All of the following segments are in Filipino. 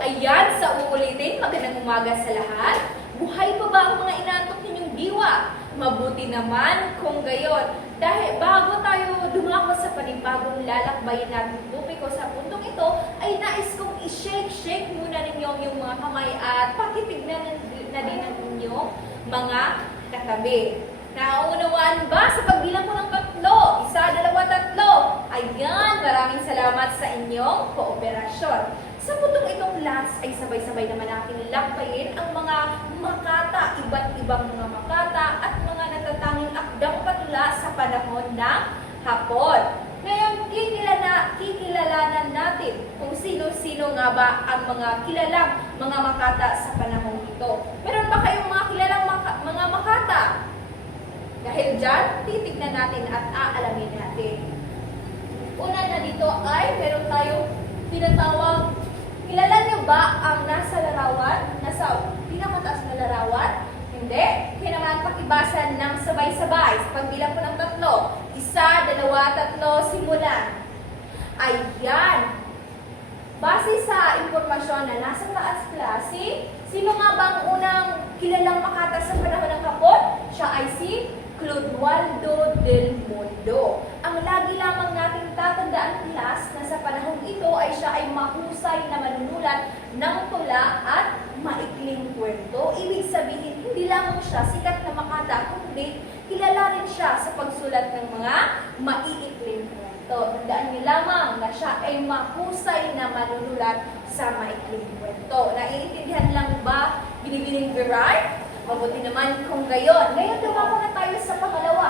Ayan, sa uulitin, magandang umaga sa lahat. Buhay pa ba ang mga inaantok ninyong diwa? Mabuti naman kung gayon. Dahil bago tayo dumako sa panibagong lalakbayin natin tupiko sa puntong ito, ay nais kong i-shake-shake muna ninyo yung mga kamay at pakitignan na, din ang inyong mga katabi. Naunawaan ba sa pagbilang ko ng tatlo? Isa, dalawa, tatlo. Ayan, maraming salamat sa inyong kooperasyon. Sa putong itong last ay sabay-sabay naman natin lakbayin ang mga makata, iba't ibang mga makata at mga natatanging akdang patula sa panahon ng hapon. Ngayon, kikilala, kikilalanan natin kung sino-sino nga ba ang mga kilalang mga makata sa panahon ito. Meron ba kayong mga kilalang maka- mga makata? Dahil dyan, titignan natin at aalamin natin. Una na dito ay meron tayong tinatawag, kilala niyo ba ang nasa larawan? Nasa pinakamataas na larawan? Hindi. Kaya naman pakibasan ng sabay-sabay. Sa pagbilang ko ng tatlo. Isa, dalawa, tatlo, simulan. Ayan. Base sa impormasyon na nasa taas klase, sino nga ba ang unang kilalang makata sa panahon ng kapon? Siya ay si Clodoaldo del Mundo. Ang lagi lamang nating tatandaan class na sa panahon ito ay siya ay mahusay na manunulat ng tula at maikling kwento. Ibig sabihin, hindi lamang siya makata, kundi kilala rin siya sa pagsulat ng mga maiikling kwento. Tandaan niyo lamang na siya ay mahusay na manunulat sa maikling kwento. Naiintindihan lang ba binibining Viray? Mabuti naman kung gayon. Ngayon dumako na tayo sa pangalawa.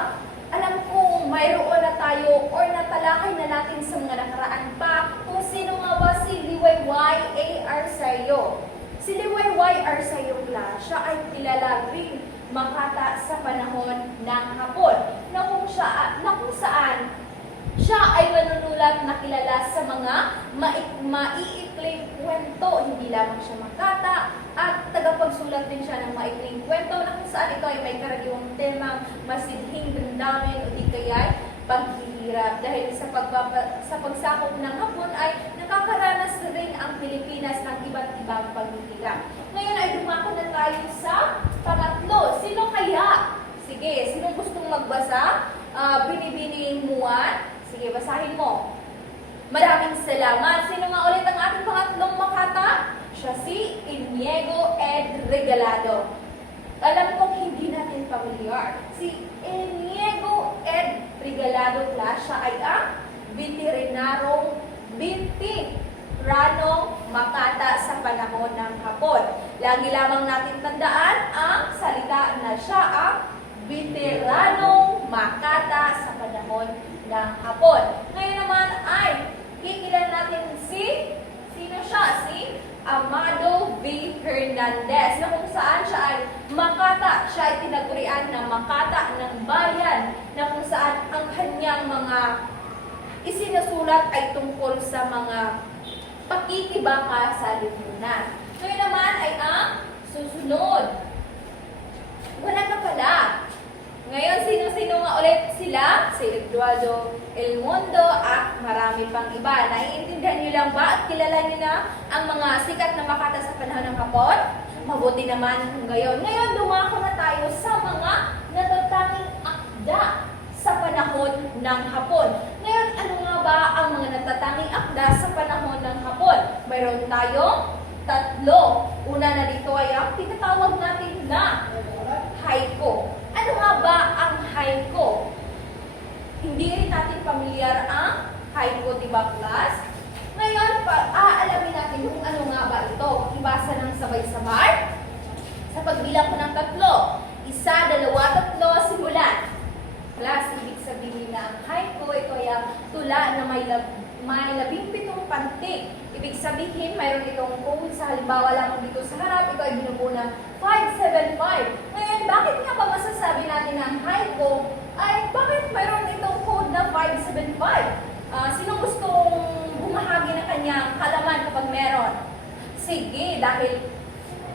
Alam kong mayroon na tayo or natalakay na natin sa mga nakaraan pa kung sino nga ba si Liwayway A.R. Sayo. Si Liwayway R. Sayo Class, siya ay kilala rin makata sa panahon ng hapon na kung, siya, na kung saan siya ay manunulat na kilala sa mga mai- maiikling kwento. Hindi lamang siya makata at tagapagsulat din siya ng maikling kwento na kung saan ito ay may karaniwang temang masidhing damdamin o di kaya paghihirap. Dahil sa, pagpapa, sa pagsakop ng hapon ay nakakaranas rin ang Pilipinas ng iba't ibang paghihirap. Ngayon ay dumako na tayo sa pangatlo. Sino kaya? Sige, sino gustong Ah, binibining muwan? Sige, basahin mo. Maraming salamat. Sino nga ulit ang ating pangatlong makata? Siya si Iniego Ed Regalado. Alam kong hindi natin familiar. Si Iniego Ed Regalado Class, siya ay ang veterinarong binti ranong makata sa panahon ng hapon. Lagi lamang natin tandaan ang salita na siya ang veteranong makata sa panahon ng hapon. Ngayon naman ay kikilan natin si, sino siya? Si Amado V. Hernandez na kung saan siya ay makata. Siya ay tinagurian na makata ng bayan na kung saan ang kanyang mga isinusulat ay tungkol sa mga pakikibaka sa lipunan. Ngayon naman ay ang susunod. Wala ka pala. Ngayon, sino-sino nga ulit sila? Si Eduardo El Mundo at marami pang iba. Naiintindihan niyo lang ba at kilala niyo na ang mga sikat na makata sa panahon ng hapon? Mabuti naman kung gayon. Ngayon, dumako na tayo sa mga natatanging akda sa panahon ng hapon. Ngayon, ano nga ba ang mga natatanging akda sa panahon ng hapon? Mayroon tayong tatlo. Una na dito ay ang tinatawag natin na haiku. Ano nga ba ang haiku? Hindi rin natin pamilyar ang haiku, di ba class? Ngayon, aalamin natin kung ano nga ba ito. Ibasa ng sabay-sabay. Sa pagbilang ko ng tatlo. Isa, dalawa, tatlo, simulan. Class, ibig sabihin na ang haiku, ito ay ang tula na may, lab, may labing pitong pantig. Ibig sabihin, mayroon itong code sa halimbawa lang dito sa harap, ito ay binubuo ng 575. Ngayon, bakit nga ba masasabi natin na ang haiku ay bakit mayroon itong code na 575? Ah, sino gustong bumahagi ng kanyang kalaman kapag meron? Sige, dahil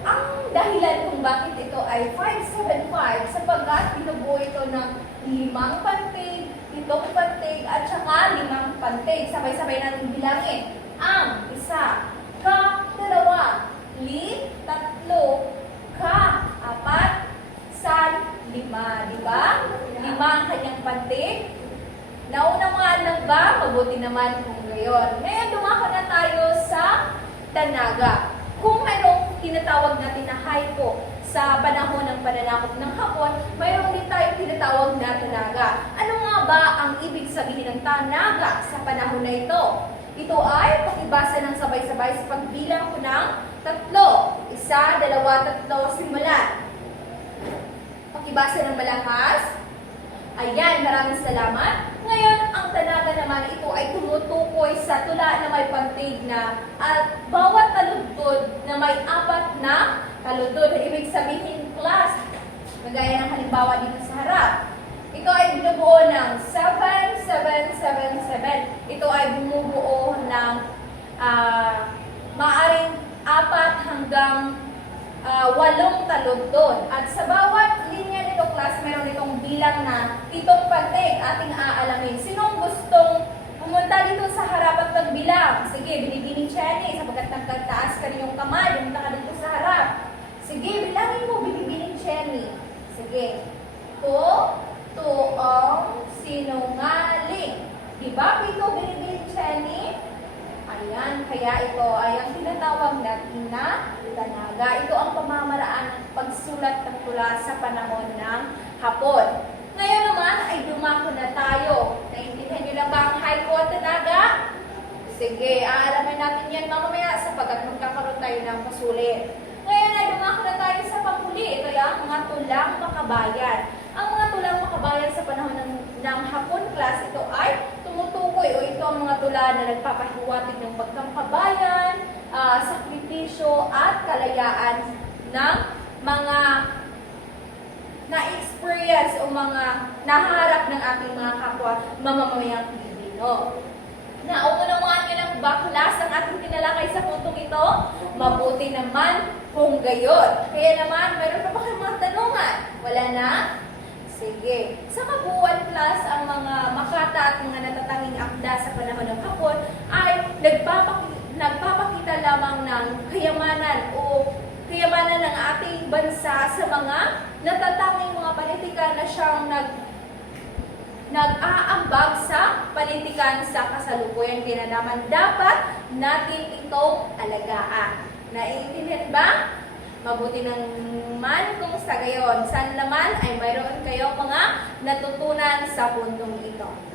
ang dahilan kung bakit ito ay 575 sapagkat binubuo ito ng limang pantig, pitong pantig at saka limang pantig. Sabay-sabay natin bilangin. Ang, isa. Ka, dalawa. Li, tatlo. Ka, apat. San, lima. Diba? Lima ang kanyang pantig. Naunawaan lang ba? Mabuti naman kung ngayon. Ngayon, dumako na tayo sa tanaga. Kung mayroon tinatawag natin na hypo sa panahon ng pananakop ng hapon, mayroon din tayong tinatawag na Tanaga. Ano nga ba ang ibig sabihin ng Tanaga sa panahon na ito? Ito ay pakibasa ng sabay-sabay sa pagbilang ko ng tatlo. Isa, dalawa, tatlo, simulan. Pakibasa ng malakas. Ayan, maraming salamat. Ngayon, ang tanaga naman, ito ay tumutukoy sa tula na may pantig na at bawat taludtod na may apat na taludtod. Ibig sabihin, class, kagaya ng halimbawa dito sa harap. Ito ay binubuo ng 7, 7, 7, 7. Ito ay bumubuo ng ah, maaring apat hanggang ah, walong taludtod. At sa bawat linya nito class, meron itong bilang na itong pantig ating aalamin. Sinong gustong pumunta dito sa harap at magbilang? Sige, binibining Chenny, sapagkat nagtataas ka rin yung kamay, pumunta ka dito sa harap. Sige, bilangin mo, binibining Chenny. Sige. To, tuong, sinungaling. Diba, Pito, binibining Chenny? Ayan, kaya ito ay ang tinatawag natin na tanaga. Ito ang pamamaraan ng pagsulat ng tula sa panahon ng hapon. Ngayon naman ay dumako na tayo. Naintindihan niyo lang ba ang haiku at tanaga? Sige, aalamin natin yan mamamaya sapagkat magkakaroon tayo ng pasulit. Ngayon ay dumako na tayo sa panghuli. Ito ay ang mga tulang makabayan. Makabayan sa panahon ng, ng hapon class, ito ay tumutukoy o ito ang mga tula na nagpapahiwatig ng pagkakabayan, ah, sakripisyo at kalayaan ng mga na-experience o mga naharap ng ating mga kapwa mamamayang Pilipino. Naungunawan niyo ng baklas ang ating tinalakay sa puntong ito? Mabuti naman kung gayon. Kaya naman, mayroon pa ba kayong mga tanungan? Wala na? Sige. Sa kabuuan class, ang mga makata at mga natatanging akda sa panahon ng hapon ay nagpapakita, nagpapakita lamang ng kayamanan o kayamanan ng ating bansa sa mga natatanging mga politika na siyang nag nag-aambag sa panintikan sa kasalukuyan. Kaya naman dapat natin itong alagaan. Naiintindihan ba? Mabuti naman kung sa gayon. Sana naman ay mayroon kayong mga natutunan sa puntong ito.